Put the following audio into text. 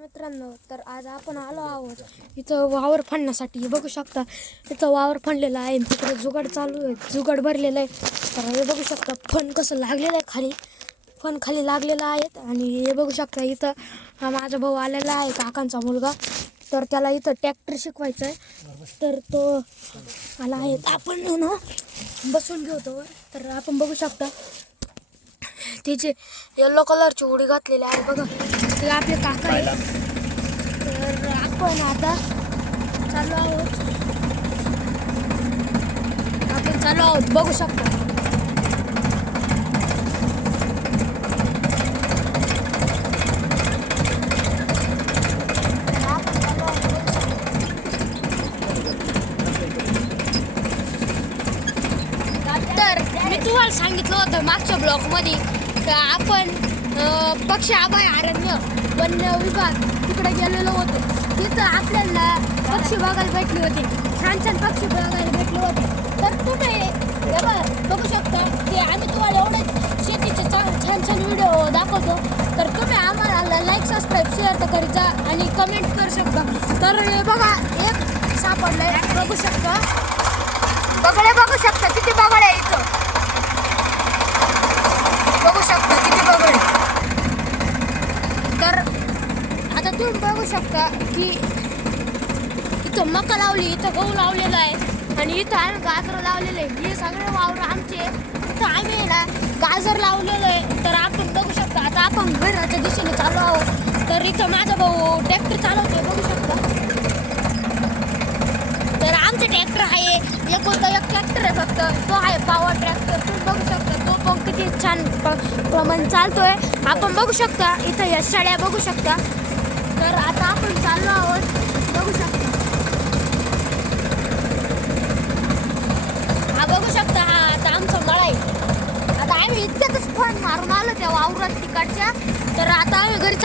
मित्रांनो, तर आज आपण आलो आहोत इथं वावर फणण्यासाठी. बघू शकता इथं वावर फणलेलं आहे. तिकडे जुगाड चालू आहे, जुगाड भरलेलं आहे. तर हे बघू शकता फण कसं लागलेलं आहे खाली, फण खाली लागलेलं आहे. आणि हे बघू शकता इथं माझा भाऊ आलेला आहे, काकांचा मुलगा. तर त्याला इथं ट्रॅक्टर शिकवायचं आहे. तर तो आला आहे, आपण ना बसून घेतो. तर आपण बघू शकता तिचे येलो कलरची उडी घातलेली आहे बघा, ते आपले काका आहे. तर आपण आता चालू आहोत, बघू शकता. तर मी तुम्हाला सांगितलं होतं मागच्या ब्लॉकमध्ये का आपण पक्षी अभयारण्य वन्य विभाग तिकडे गेलेलो होतो. तिथं आपल्याला पक्षी बघायला भेटले होते, छान छान पक्षी बघायला भेटले होते. तर तुम्ही बघू शकता की आम्ही तुम्हाला एवढे शेतीचे छान छान व्हिडिओ दाखवतो. तर तुम्ही आम्हाला लाईक सबस्क्राईब शेअर तर करीत जा आणि कमेंट करू शकता. तर हे बघा एक सापडलंय, बघू शकता. बघू शकता किती बघड आहे इथं, बघू शकता किती बघड. तर आता तुम्ही बघू शकता की इथं मका लावली, इथं गहू लावलेला आहे आणि इथं आम्ही गाजर लावलेलं आहे. हे सगळे वावर आमचे. इथं आम्ही ना गाजर लावलेलं आहे. तर आपण बघू शकता आता आपण घराच्या दिशेने चालू आहोत. तर इथं माझा भाऊ ट्रॅक्टर चालवतोय, बघू शकता. तर आमचे ट्रॅक्टर आहे, एक ट्रॅक्टर आहे फक्त, तो आहे पॉवर ट्रॅक्टर. तुम्ही बघू शकता तो पण किती छान प्रमाणे चालतोय. आपण बघू शकता इथं या शाळ्या बघू शकता. तर आता आपण चाललो आहोत, बघू शकता. हा बघू शकता, हा आता आमचा मळा आहे. आता आम्ही इतक्यातच फण मारून आलो त्या वावरात तिकडच्या. तर आता आम्ही घरी